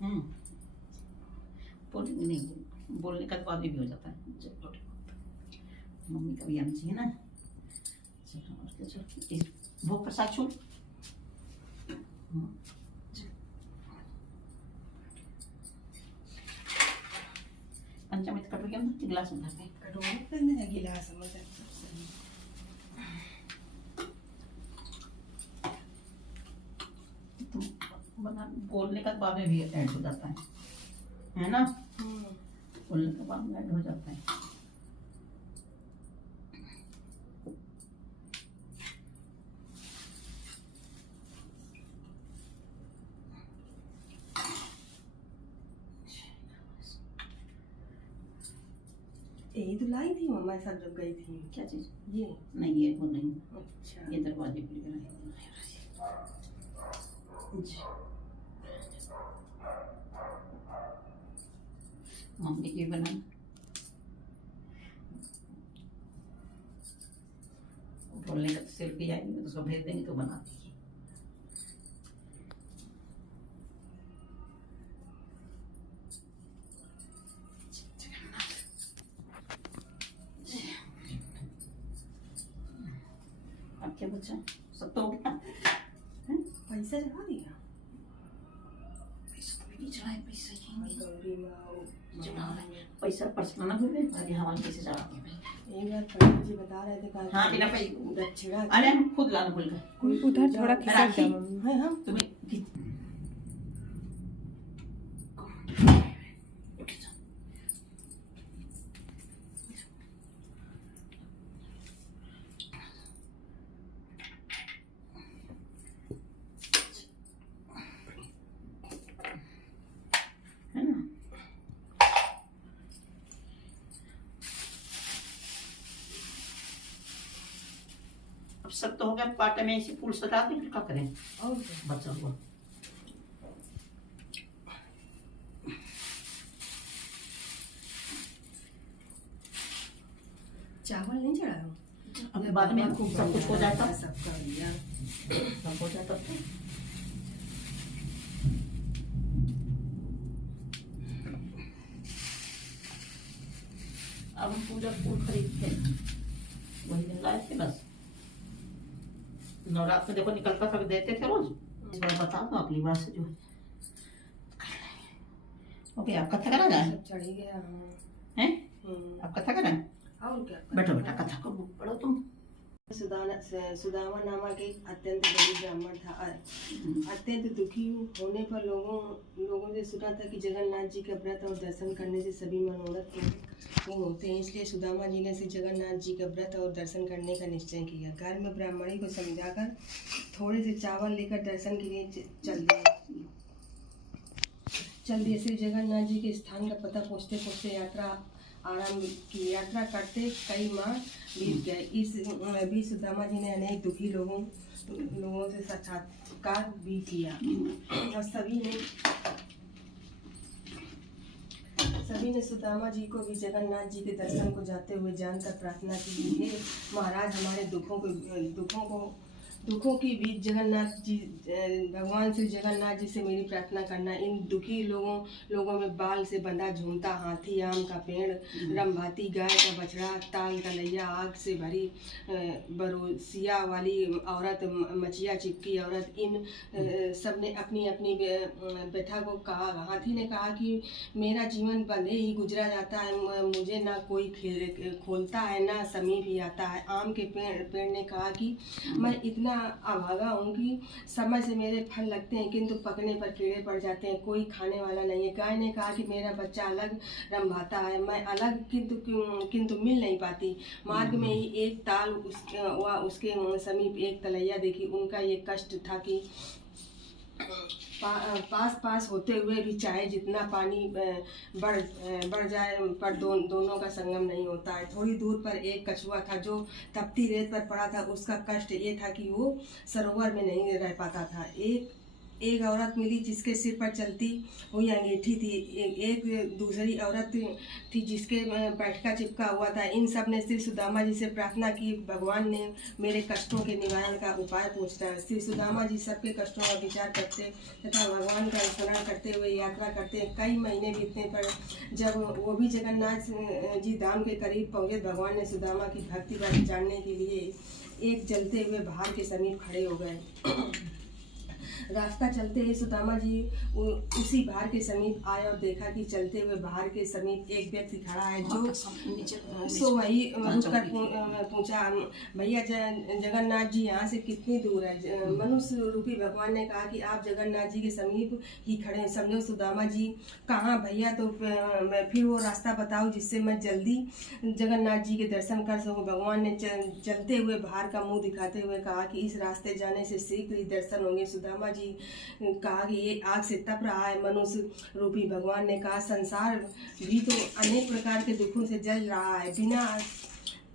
हम्म, बोलेंगे नहीं, बोलने का तो आदमी भी हो जाता है जब लोटे मम्मी का भी आना चाहिए ना। चलो और क्या, चलो इस भोग प्रसाद छू। पंचामृत कटोरी हम गिलास में धरते हैं। कटोरी पे मेरा गिलास में तो बना बोलने का बाद में भी ऐड हो जाता है ना। बोलने के बाद में ऐड हो जाता है। यही तो लाई थी मम्मा सब जब गई थी। क्या चीज? ये नहीं, ये वो नहीं। अच्छा, ये दरवाजे पे लगाई जी। मम्मी की बना बोलने का तो सिर भी आएगी तो उसको भेज देंगे तो बना देगी। अब क्या बचा? सब तो हो गया। पैसा चढ़ा दिया। पैसा तो नहीं चढ़ाए, पैसा ही गौरी माँ पैसा पर्सनल ना भूल गए। हमारे पैसे चढ़ा दिए भाई। एक बार पंडित जी बता रहे थे हाँ बिना पैसे दक्षिणा। अरे हम खुद लाना भूल गए। कोई उधर थोड़ा खिसक राखी। जाओ। है हम तुम्हें है ना। अब सब तो हो गया, पाटे में ऐसे फूल सजा के फिर क्या करें? और बचा हुआ चावल नहीं चढ़ाया। अब बाद में सब कुछ हो जाता, सब कर दिया। सब हो जाता तो अब हम पूजा फूल खरीदते हैं, वही दिन लाए थे बस। नवरात्र में देखो निकलता सब देते थे रोज। इस बार बता दो अगली बार से जो है। ओके, आप कथा करा जाए सब चढ़ ही गया। हैं? आप कथा करें? और क्या बैठो बेटा, कथा को पढ़ो तुम। सुदामा नामक एक अत्यंत गरीब ब्राह्मण था। अत्यंत दुखी होने पर लोगों से सुना था कि जगन्नाथ जी का व्रत और दर्शन करने से सभी मनोरथ पूर्ण होते हैं। इसलिए सुदामा जी ने श्री जगन्नाथ जी का व्रत और दर्शन करने का निश्चय किया। घर में ब्राह्मणी को समझाकर थोड़े से चावल लेकर दर्शन के लिए चल दिए। श्री जगन्नाथ जी के स्थान का पता पूछते पूछते यात्रा आरंभ की। यात्रा करते कई माह बीत गए। इस बीच सुदामा जी ने अनेक दुखी लोगों से साक्षात्कार भी किया और सभी ने सुदामा जी को भी जगन्नाथ जी के दर्शन को जाते हुए जानकर प्रार्थना की, हे महाराज, हमारे दुखों की बीच जगन्नाथ जी भगवान श्री जगन्नाथ जी से मेरी प्रार्थना करना। इन दुखी लोगों में बाल से बंधा झूमता हाथी, आम का पेड़, रंभाती गाय का बछड़ा, ताल तलैया, आग से भरी बरोसिया वाली औरत, मचिया चिपकी औरत, इन सब ने अपनी अपनी व्यथा को कहा। हाथी ने कहा कि मेरा जीवन बंधे ही गुजरा जाता है, मुझे ना कोई खोलता है ना समीप ही आता है। आम के पेड़ ने कहा कि मैं इतना अभागा हूँ कि समय से मेरे फल लगते हैं किंतु पकने पर कीड़े पड़ जाते हैं, कोई खाने वाला नहीं है। गाय ने कहा कि मेरा बच्चा अलग रंभाता है, मैं अलग किंतु मिल नहीं पाती। मार्ग में ही एक ताल उसके समीप एक तलैया देखी। उनका ये कष्ट था कि पास होते हुए भी चाहे जितना पानी बढ़ जाए पर दोनों का संगम नहीं होता है। थोड़ी दूर पर एक कछुआ था जो तपती रेत पर पड़ा था। उसका कष्ट ये था कि वो सरोवर में नहीं रह पाता था। एक औरत मिली जिसके सिर पर चलती हुई अंगीठी थी। एक दूसरी औरत थी जिसके बैठका चिपका हुआ था। इन सब ने श्री सुदामा जी से प्रार्थना की, भगवान ने मेरे कष्टों के निवारण का उपाय पूछता। श्री सुदामा जी सबके कष्टों का विचार करते तथा भगवान का स्मरण करते हुए यात्रा करते। कई महीने बीतने पर जब वो भी जगन्नाथ जी धाम के करीब पहुँचे, भगवान ने सुदामा की भक्ति का जानने के लिए एक जलते हुए भार के समीप खड़े हो गए। रास्ता चलते ही सुदामा जी उसी भार के समीप आए और देखा कि चलते हुए भार के समीप एक व्यक्ति खड़ा है जो सो वही रुककर पूछा, भैया जगन्नाथ जी यहाँ से कितनी दूर है? मनुष्य रूपी भगवान ने कहा कि आप जगन्नाथ जी के समीप ही खड़े हैं। समझो सुदामा जी कहाँ भैया, तो फिर वो रास्ता बताओ जिससे मैं जल्दी जगन्नाथ जी के दर्शन कर सकूँ। भगवान ने चलते हुए भार का मुंह दिखाते हुए कहा कि इस रास्ते जाने से शीघ्र ही दर्शन होंगे। सुदामा जी कहा कि ये आग से तप रहा है। मनुष्य रूपी भगवान ने कहा, संसार भी तो अनेक प्रकार के दुखों से जल रहा है। बिना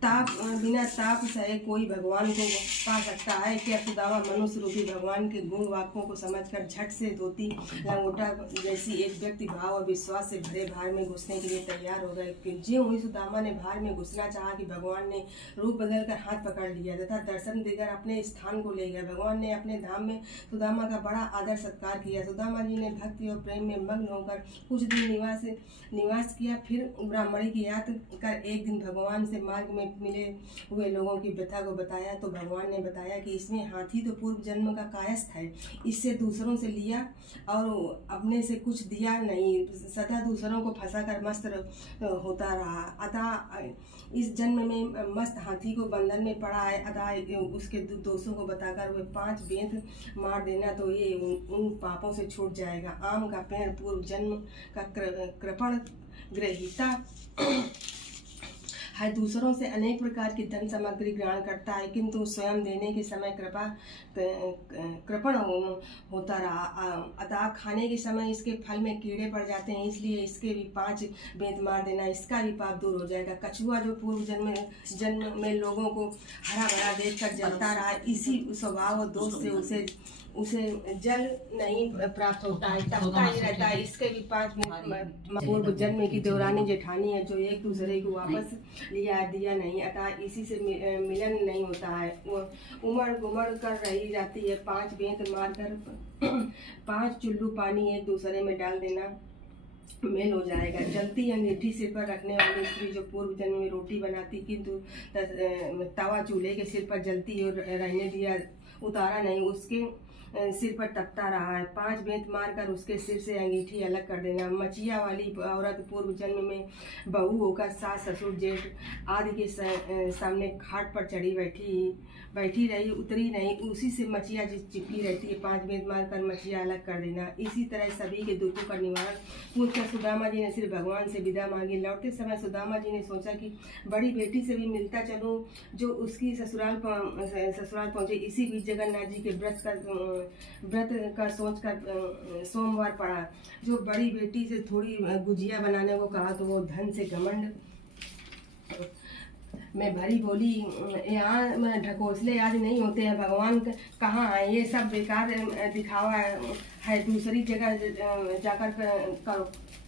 ताप सहे कोई भगवान को पा सकता है क्या? सुदामा मनुष्य रूपी भगवान के गुण वाक्यों को समझकर झट से धोती लंगोटा जैसी एक व्यक्ति भाव और विश्वास से भरे भार में घुसने के लिए तैयार हो गए। ज्यों हुई सुदामा ने भार में घुसना चाहा कि भगवान ने रूप बदलकर हाथ पकड़ लिया तथा दर्शन देकर अपने स्थान को ले गए। भगवान ने अपने धाम में सुदामा का बड़ा आदर सत्कार किया। सुदामा जी ने भक्ति और प्रेम में मग्न होकर कुछ दिन निवास किया। फिर ब्राह्मणी की याद कर एक दिन भगवान से मार्ग में मिले हुए लोगों की व्यथा को बताया तो भगवान ने बताया कि इसमें हाथी तो पूर्व जन्म का कायस्थ है, इससे दूसरों से लिया और अपने से कुछ दिया नहीं, सदा दूसरों को फंसाकर मस्त होता रहा। अतः इस जन्म में मस्त हाथी को बंधन में पड़ा है। अतः उसके दोषों को बताकर वे 5 बेंत मार देना तो ये उन पापों से छूट जाएगा। आम का पेड़ पूर्व जन्म का कृपण ग्रहीता है, दूसरों से अनेक प्रकार की धन सामग्री ग्रहण करता है किंतु स्वयं देने के समय कृपण होता रहा। अतः खाने के समय इसके फल में कीड़े पड़ जाते हैं, इसलिए इसके भी 5 बेंत मार देना, इसका भी पाप दूर हो जाएगा। कछुआ जो पूर्व जन्म में लोगों को हरा भरा देखकर जलता रहा, इसी स्वभाव और दोष से उसे जल नहीं प्राप्त होता है, तपता ही रहता है। इसके भी 5 पूर्व जन्म की देवरानी जेठानी है जो एक दूसरे को वापस दिया नहीं, अतः इसी से मिलन नहीं होता है। उमड़ गुमड़ कर रही जाती है। 5 बेंत मारकर 5 चुल्लू पानी एक दूसरे में डाल देना मेल हो जाएगा। जलती अंगीठी सिर पर रखने वाली स्त्री जो पूर्व जन्म में रोटी बनाती किंतु तवा चूल्हे के सिर पर जलती और रहने दिया, उतारा नहीं, उसके सिर पर तपता रहा है। 5 बेंत मारकर उसके सिर से अंगीठी अलग कर देना। मचिया वाली औरत पूर्व जन्म में बहू होकर सास ससुर जेठ आदि के सामने खाट पर चढ़ी बैठी रही, उतरी नहीं, उसी से मचिया चिपकी रहती है। 5 बेंत मारकर मचिया अलग कर देना। इसी तरह सभी के दुखों का निवारण पूछकर सुदामा जी ने सिर्फ भगवान से विदा मांगी। लौटते समय सुदामा जी ने सोचा कि बड़ी बेटी से भी मिलता चलूं जो उसकी ससुराल पहुंचे। इसी बीच जगन्नाथ जी के व्रत का सोचकर सोमवार पड़ा। जो बड़ी बेटी से थोड़ी गुजिया बनाने को कहा तो वो धन से घमंड में भरी बोली, यहाँ ढकोसले आदि नहीं होते हैं, भगवान कहाँ है, ये सब बेकार दिखावा है, दूसरी जगह जाकर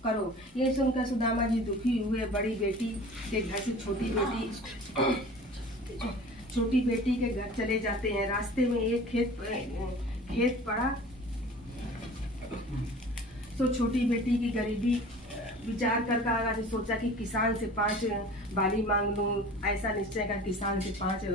करो। ये सुनकर सुदामा जी दुखी हुए। बड़ी बेटी के घर से छोटी बेटी के घर चले जाते हैं। रास्ते में एक खेत पड़ा तो छोटी बेटी की गरीबी विचार कर सोचा कि किसान से 5 बाली मांग लूँ। ऐसा निश्चय कर किसान से 5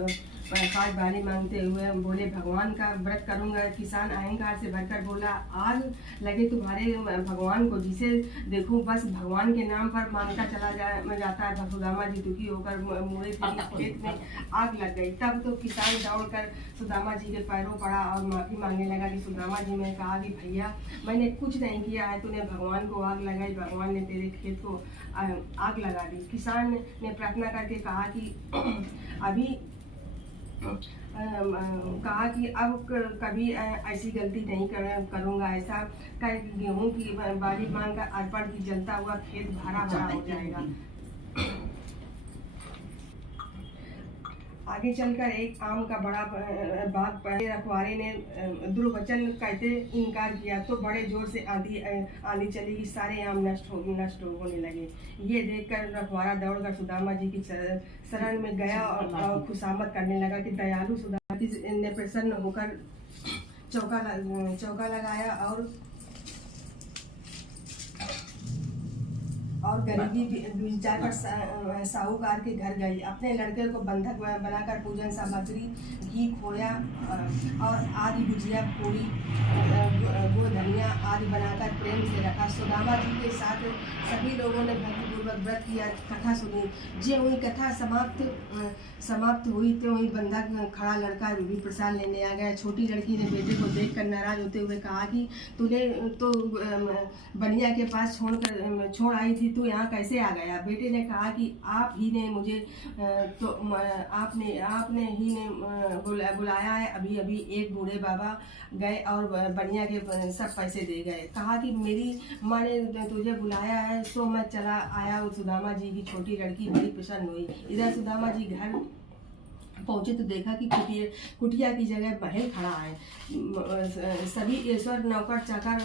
बाली मांगते हुए बोले, भगवान का व्रत करूँगा। किसान अहंकार से भरकर बोला, आग लगे तुम्हारे भगवान को, जिसे देखूं बस भगवान के नाम पर मांगता चला जाता है। सुदामा जी दुखी होकर मुड़े खेत में आग लग गई। तब तो किसान दौड़कर सुदामा जी के पैरों पड़ा और माफी मांगने लगा कि सुदामा जी ने कहा कि भैया मैंने कुछ नहीं किया है, तूने भगवान को आग लगाई, भगवान ने तेरे खेत को आग लगा दी। किसान ने प्रार्थना करके कहा कि अब कभी ऐसी गलती नहीं करूँगा। ऐसा कर गेहूँ की बाली मांग का अर्पण की जलता हुआ खेत भरा हो जाएगा। आगे चलकर एक आम का बड़ा बाग पड़े। रखवारे ने दुर्वचन कहते इनकार किया तो बड़े जोर से आंधी चली कि सारे आम नष्ट होने लगे। ये देखकर रखवारा दौड़कर सुदामा जी की शरण में गया और खुशामद करने लगा कि दयालु सुदामा जी ने प्रसन्न होकर चौका लगाया और गरीबी विचार कर साहूकार के घर गई। अपने लड़के को बंधक बनाकर पूजन सामग्री, घी, खोया और आदि गुजिया, पूरी, गो धनिया आदि बनाकर प्रेम से रखा। सुदामा जी के साथ सभी लोगों ने भक्तिपूर्वक व्रत किया, कथा सुनी। जे वही कथा समाप्त हुई तो वही बंधक खड़ा लड़का रूबी प्रसाद लेने आ गया। छोटी लड़की ने बेटे को देखकर नाराज होते हुए कहा कि तूने तो बनिया के पास छोड़ आई थी, तू यहाँ कैसे आ गया? बेटे ने कहा कि आप ही ने मुझे आपने ही ने बुलाया है। अभी अभी एक बूढ़े बाबा गए और बनिया के सब पैसे दे गए। कहा कि मेरी माँ ने तुझे बुलाया है, सो मैं चला आया। सुदामा जी की छोटी लड़की बड़ी प्रसन्न हुई। इधर सुदामा जी घर पहुंचे तो देखा कि कुटिया की जगह महल खड़ा है। सभी ईश्वर नौकर चाकर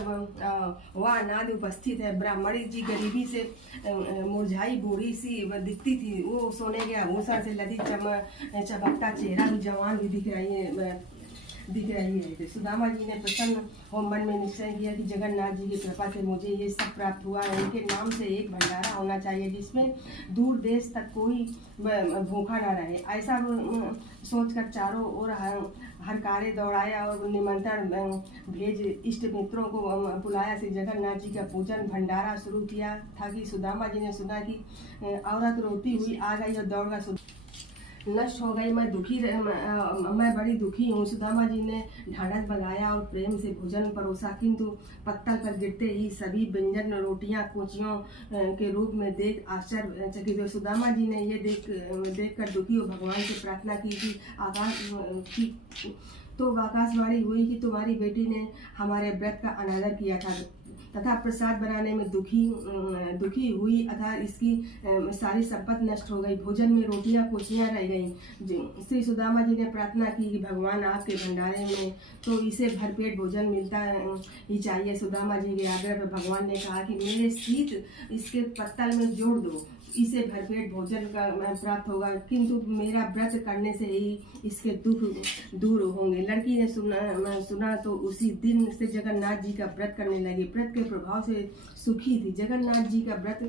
व अनादि उपस्थित है। ब्राह्मणी जी गरीबी से मुरझाई बूढ़ी सी दिखती थी। वो सोने के आभूषण से लदी चमकता चेहरा भी जवान भी दिख रही है। तो सुदामा जी ने प्रसन्न हो मन में निश्चय किया कि जगन्नाथ जी की कृपा से मुझे ये सब प्राप्त हुआ है। उनके नाम से एक भंडारा होना चाहिए जिसमें दूर देश तक कोई भूखा ना रहे। ऐसा सोचकर चारों ओर हरकारे दौड़ाया और निमंत्रण भेज इष्ट मित्रों को बुलाया। श्री जगन्नाथ जी का पूजन भंडारा शुरू किया था कि सुदामा जी ने सुना कि औरत रोती हुई आ गई और दौड़कर नष्ट हो गई। मैं बड़ी दुखी हूँ। सुदामा जी ने ढाढ़स बंधाया और प्रेम से भोजन परोसा, किंतु पत्तल पर गिरते ही सभी व्यंजन रोटियां कोचियों के रूप में देख आश्चर्यचकित हुए। सुदामा जी ने ये देखकर दुखी और भगवान से प्रार्थना की तो आकाशवाणी हुई कि तुम्हारी बेटी ने हमारे व्रत का अनादर किया था तथा प्रसाद बनाने में दुखी हुई अतः इसकी सारी संपत्ति नष्ट हो गई। भोजन में रोटियां कोचियां रह गईं। श्री सुदामा जी ने प्रार्थना की कि भगवान आपके भंडारे में तो इसे भरपेट भोजन मिलता ही चाहिए। सुदामा जी के आग्रह पर भगवान ने कहा कि मेरे शीत इसके पत्तल में जोड़ दो, इसे भरपेट भोजन का प्राप्त होगा, किंतु मेरा व्रत करने से ही इसके दुख दूर होंगे। लड़की ने सुना तो उसी दिन से जगन्नाथ जी का व्रत करने लगी। व्रत के प्रभाव से सुखी थी। जगन्नाथ जी का व्रत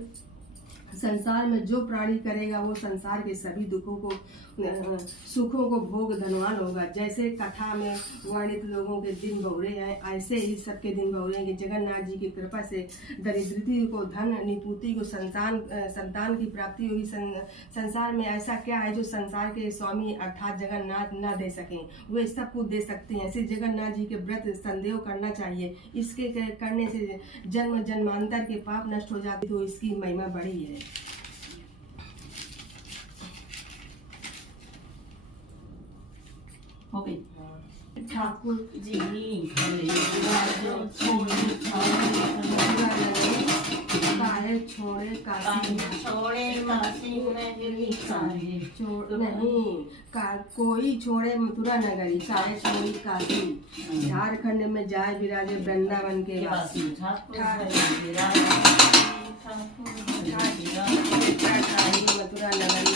संसार में जो प्राणी करेगा वो संसार के सभी सुखों को भोग धनवान होगा। जैसे कथा में वर्णित लोगों के दिन बहुरे हैं, ऐसे ही सबके दिन बहुरेंगे। जगन्नाथ जी की कृपा से दरिद्रता को धन, निपुति को संतान की प्राप्ति होगी। संसार में ऐसा क्या है जो संसार के स्वामी अर्थात जगन्नाथ न दे सकें? वे सब कुछ दे सकते हैं। श्री जगन्नाथ जी के व्रत संदेह करना चाहिए। इसके करने से जन्म जन्मांतर के पाप नष्ट हो जाते, तो इसकी महिमा बड़ी है। हो गई। ठाकुर जी छोड़े काशी नहीं कोई छोड़े मथुरा नगरी, काहे छोड़ी काशी। झारखंड में जाए विराजे वृंदावन के वासी। मथुरा नगरी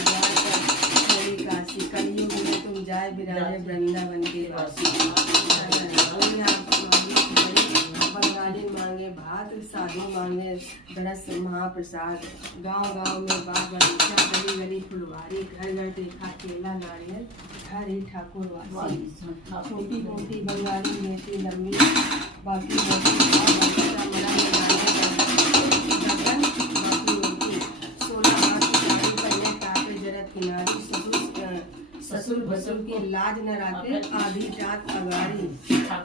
छोड़ी काशी, कलयुग में तुम जाए विराजे वृंदावन के वासी। बंगाली मांगे भात, साधु मांगे दरस महाप्रसाद। गांव में बाग बगीचा, गली गली फुलवारी, घर घर देखा केला नारियल, घर ही ठाकुर वासी। छोटी मोटी बंगाली बेटी लंबी, बाकी मोटी बगीचा मरा में लगन, बाकी मोटी 16 हाथ की साड़ी पहने, कापे जरत किनारी। ससुर भसुर की लाज न राखे, आधी जात अगाड़ी।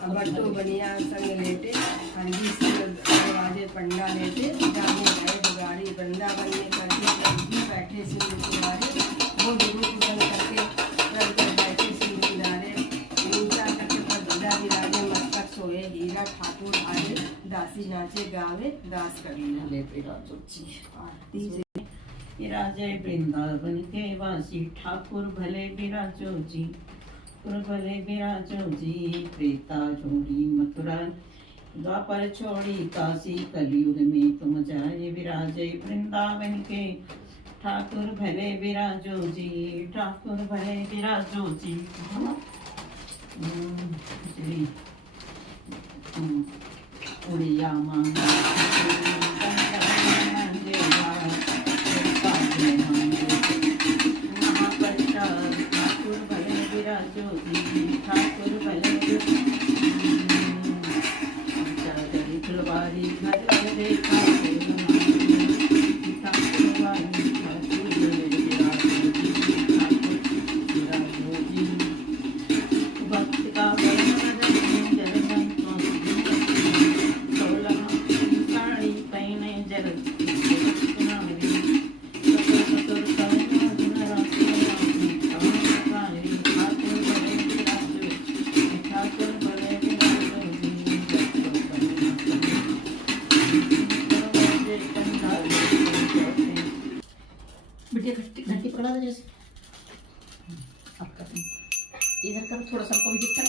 बट्टो बनिया संग लेटे, हंडी संग दरवाजे पंडा लेटे। जाने गए बगाड़ी, वृंदावन में करके बैठे सिंह किनारे। वो गुरु पूजन करके बैठे सिंह किनारे। ऊंचा करके पर गदा विराजे, मस्तक सोए हीरा। ठाकुर आए दासी नाचे गावे, दास कबीरा। आरती से विराजे वृंदावन के वासी ठाकुर भले विराजो जी, ठाकुर भले विराजो जी। त्रेता छोड़ी मथुरा द्वापर छोड़ी काशी, कलयुग में तुम जाए विराजे वृंदावन के ठाकुर भले विराजो जी, ठाकुर भले विराजो जी। उड़िया मांगे ठाकुर भले विराजो जी, ठाकुर भले फुलवारी घर देखा ठाकुर वाली ठाकुर भले विराजो जी, ठाकुर विराजो जी। भक्त का साड़ी पहने जर बिटिया घंटी पकड़ा दे जैसे अब कर इधर कर थोड़ा सा हमको भी दिखता है।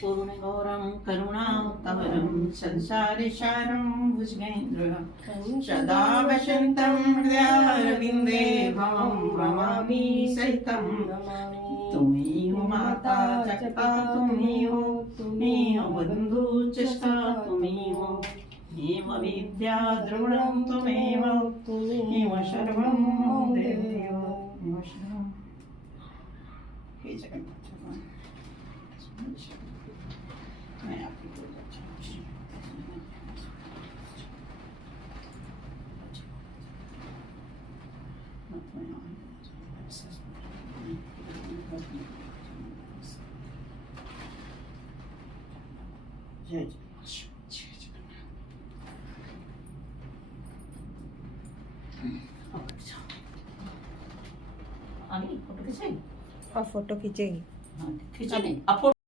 पूर्णगौरं करुणावतारं संसारसारं भुजगेन्द्रं सदा वसन्तं हृदयारविन्दे भवं भवामि सहितं। तुम्ही हो माता जगता, तुम्ही हो बंधु चेष्टा, तुम्ही हो एव विद्या द्रविणं, त्वमेव सर्वं मम देव। हे जगन्नाथ भगवान, मैं आपकी पूजा चाहूँगी। जय जय आगे फोटो खींचे। आप फोटो खींचेगी? हाँ खींचा नहीं आप।